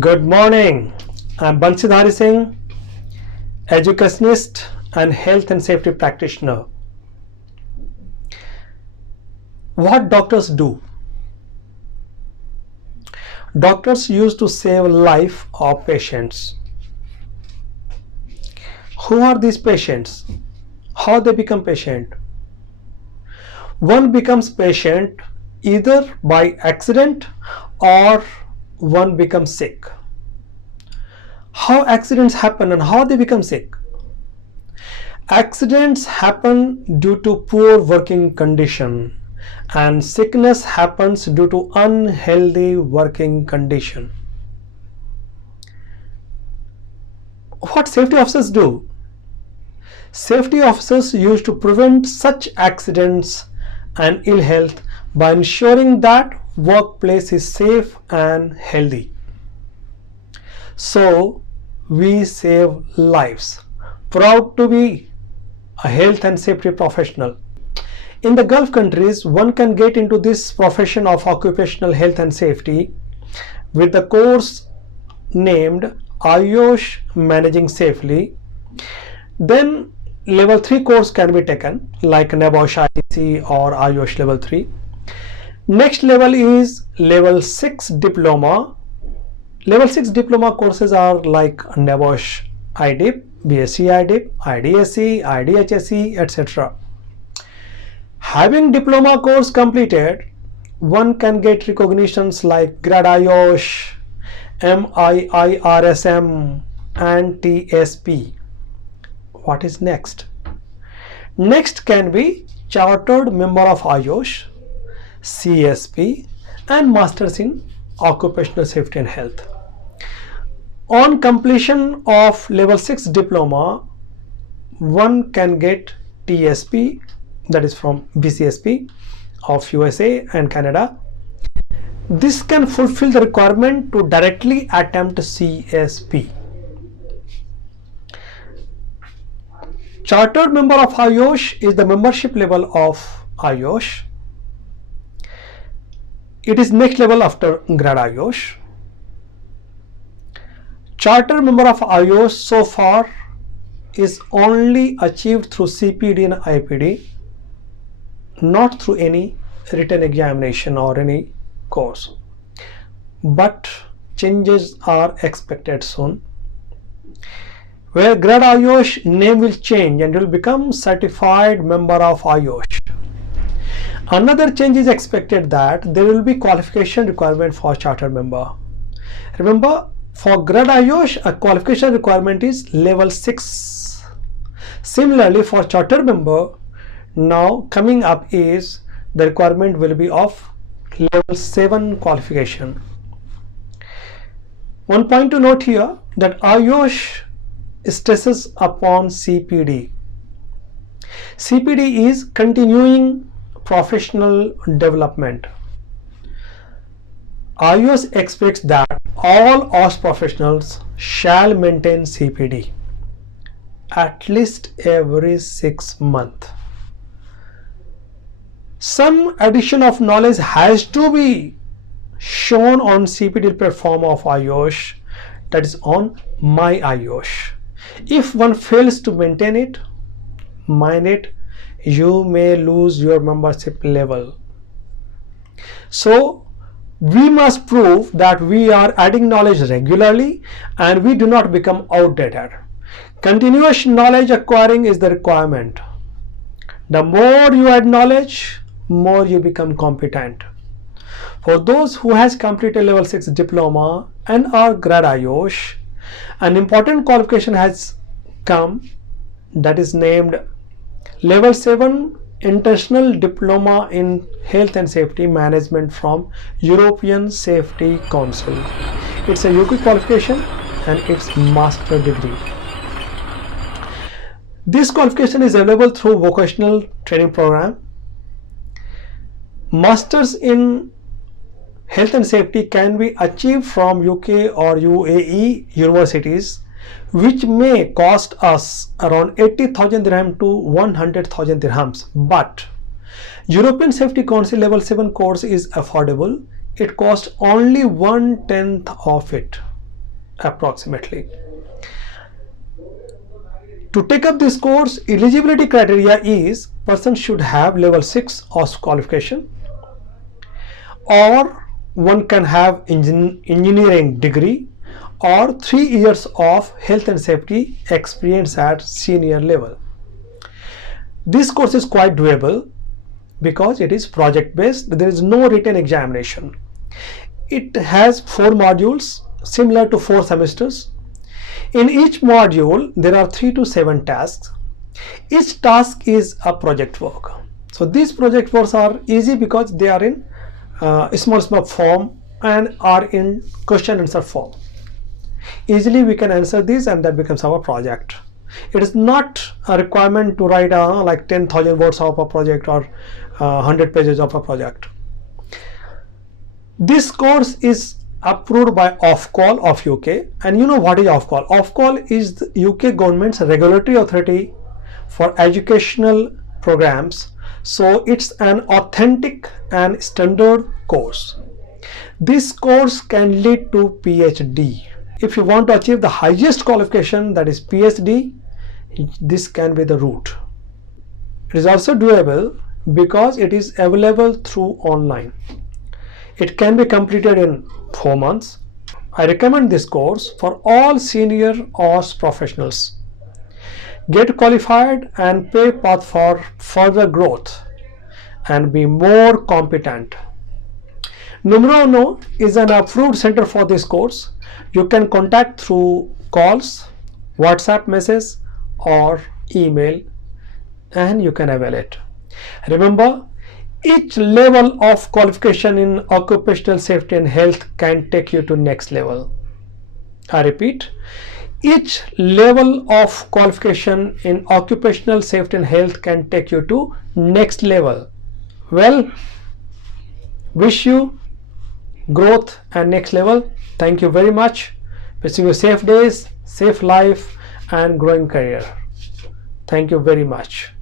Good morning. I'm Bansidhari Singh, educationist and health and safety practitioner. What doctors do? Doctors used to save life of patients. Who are these patients? How they become patient? One becomes patient either by accident or one becomes sick. How accidents happen and how they become sick? Accidents happen due to poor working condition and sickness happens due to unhealthy working condition. What safety officers do? Safety officers used to prevent such accidents and ill health by ensuring that workplace is safe and healthy. So we save lives. Proud to be a health and safety professional. In the Gulf countries, one can get into this profession of occupational health and safety with the course named IOSH Managing Safely. Then level 3 course can be taken like NABOSH ITC or IOSH level 3. Next level is level 6 diploma. Level 6 diploma courses are like NABOSH IDIP, BSc IDIP, IDSC, IDHSC, etc. Having diploma course completed, one can get recognitions like Grad IOSH, MIIRSM and TSP. What is next? Next can be Chartered Member of IOSH, CSP and Masters in Occupational Safety and Health. On completion of level 6 diploma, one can get TSP, that is from BCSP of USA and Canada. This can fulfill the requirement to directly attempt CSP. Chartered Member of IOSH is the membership level of IOSH. It is next level after Grad IOSH. Chartered Member of IOSH so far is only achieved through CPD and IPD, not through any written examination or any course. But changes are expected soon, where Grad IOSH name will change and will become Certified Member of IOSH. Another change is expected that there will be qualification requirement for Chartered Member. Remember, for Grad IOSH, a qualification requirement is level 6. Similarly, for Chartered Member, now coming up is the requirement will be of level 7 qualification. One point to note here that IOSH stresses upon CPD. CPD is continuing professional development. IOSH expects that all OSH professionals shall maintain CPD at least every 6 months. Some addition of knowledge has to be shown on CPD platform of IOSH, that is on My IOSH. If one fails to maintain it, mind it, you may lose your membership level. So we must prove that we are adding knowledge regularly and we do not become outdated. Continuous knowledge acquiring is the requirement. The more you add knowledge, more you become competent. For those who has completed level 6 diploma and are Grad IOSH, an important qualification has come, that is named level 7 International Diploma in Health and Safety Management from European Safety Council. It's a UK qualification and it's master degree. This qualification is available through vocational training program. Masters in Health and Safety can be achieved from UK or UAE universities, which may cost us around 80,000 dirham to 100,000 dirhams. But European Safety Council level 7 course is affordable. It costs only 1/10 of it. approximately. To take up this course, eligibility criteria is person should have level 6 OSCE qualification, or one can have engineering degree, or 3 years of health and safety experience at senior level. This course is quite doable because it is project based. There is no written examination. It has 4 modules similar to 4 semesters. In each module there are 3 to 7 tasks. Each task is a project work. So these project works are easy because they are in small form and are in question answer form. Easily we can answer these and that becomes our project. It is not a requirement to write like 10,000 words of a project or 100 pages of a project. This course is approved by Ofqual of UK, and you know what is Ofqual? Ofqual is the UK government's regulatory authority for educational programs, so it's an authentic and standard course. This course can lead to PhD. If you want to achieve the highest qualification, that is PhD, this can be the route. It is also doable because it is available through online. It can be completed in 4 months. I recommend this course for all senior OSCE professionals. Get qualified and pave path for further growth and be more competent. Numero Uno is an approved center for this course. You can contact through calls, WhatsApp message or email, and you can avail it. Remember, each level of qualification in occupational safety and health can take you to next level. I repeat, each level of qualification in occupational safety and health can take you to next level. Well, wish you growth and next level. Thank you very much. Wishing you safe days, safe life and growing career. Thank you very much.